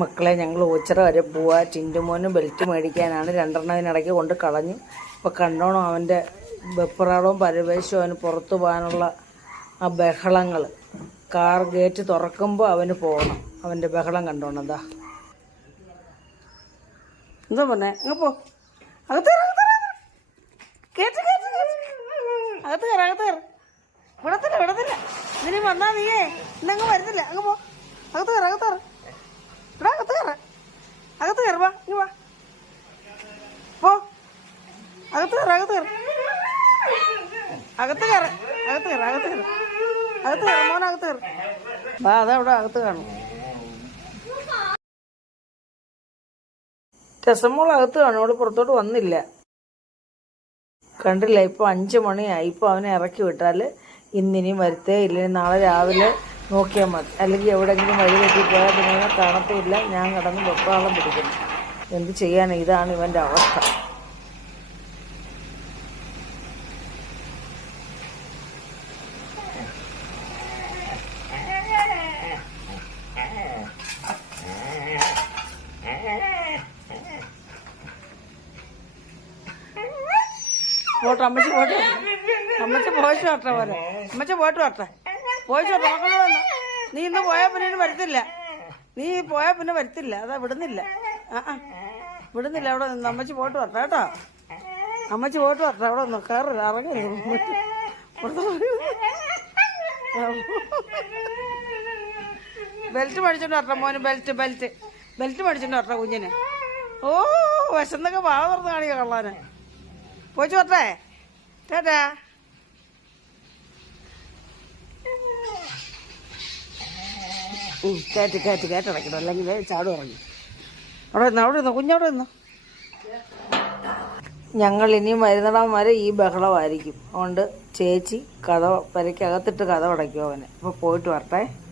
മക്കളെ ഞങ്ങൾ ഓച്ചിറ വരെ പോവാ. ചിന്റുമോനും ബെൽറ്റ് മേടിക്കാനാണ്. രണ്ടെണ്ണതിനിടയ്ക്ക് കൊണ്ട് കളഞ്ഞു. അപ്പോൾ കണ്ടോണം അവന്റെ വെപ്പറാളവും പരവേശവും അവന് പുറത്തു പോകാനുള്ള ആ ബഹളങ്ങൾ കാർ ഗേറ്റ് തുറക്കുമ്പോൾ അവന് പോകണം അവന്റെ ബഹളം കണ്ടോണം. എന്താ എന്താ പറഞ്ഞേ അങ്ങ് പോ. അകത്ത് കേട്ട് കേട്ട്. അകത്ത് കയറ അകത്ത് കയറ. വിടത്തില്ല വിടത്തില്ല. ഇതിന് വന്നാ നീയേ. ഇന്നങ്ങ് വരുന്നില്ല. അങ്ങ് പോ. അകത്ത് കയറ അകത്ത് കയറ ഇവിടെ അകത്ത് കയറ അകത്ത് കയറ വാ ഇങ്ങ് വാ പോ അകത്ത് കയറ അകത്ത് കയറ അകത്ത് കയറ അകത്ത് കയറ അകത്ത് കയറ. അകത്ത് കയറ മോൻ അകത്ത് കയറ. വാ അതവിടെ അകത്ത് കാണും. രസമോൾ അകത്ത് കാണും അവൾ പുറത്തോട്ട് വന്നില്ല. കണ്ടില്ല ഇപ്പൊ അഞ്ചു മണിയായി. ഇപ്പൊ അവനെ ഇറക്കി വിട്ടാൽ ഇന്നിനിയും വരുത്തേ ഇല്ലെങ്കിൽ നാളെ രാവിലെ നോക്കിയാൽ മതി. അല്ലെങ്കിൽ എവിടെങ്കിലും വഴി തെറ്റി പോയാൽ പിന്നെ കാണത്തില്ല ഞാൻ കിടന്ന് വെപ്പാളം പിടിക്കുന്നു. എന്ത് ചെയ്യാനാണ് ഇതാണ് ഇവന്റെ അവസ്ഥ. പോട്ടെ അമ്മച്ചി പോട്ടെ. അമ്മച്ചി പോയിച്ചു വരട്ടെ പോലെ അമ്മച്ചി പോയിട്ട് വരട്ടെ. പോയിച്ചു വരട്ടെ. നീ ഇന്ന് പോയാൽ പിന്നെ വരത്തില്ല. നീ പോയാൽ പിന്നെ വരത്തില്ല. അതാ വിടുന്നില്ല. ആ ആ. വിടുന്നില്ല. അവിടെ നിന്ന് അമ്മച്ചി പോയിട്ട് വരട്ടെ കേട്ടോ. അമ്മച്ചി പോയിട്ട് വരട്ടെ. അവിടെ നിന്ന് കയറില്ല ഇറങ്ങരുത് ബെൽറ്റ് മേടിച്ചോണ്ട് വരട്ടെ മോന് ബെൽറ്റ് ബെൽറ്റ്. ബെൽറ്റ് മേടിച്ചോണ്ട് വരട്ടെ കുഞ്ഞിന്. ഓ വിശന്നൊക്കെ വാ തുറന്ന് കാണിക്ക കള്ളാന്. പോയിച്ചു വരട്ടെ ടാറ്റാ അവിടെ അവിടെ കുഞ്ഞവിടെ ഞങ്ങൾ ഇനിയും വരുന്നിടം വരെ ഈ ബഹളമായിരിക്കും. അതുകൊണ്ട് ചേച്ചി കഥ പെരയ്ക്കകത്തിട്ട് കഥ അടയ്ക്കും അവനെ. അപ്പോൾ പോയിട്ട് വരട്ടെ.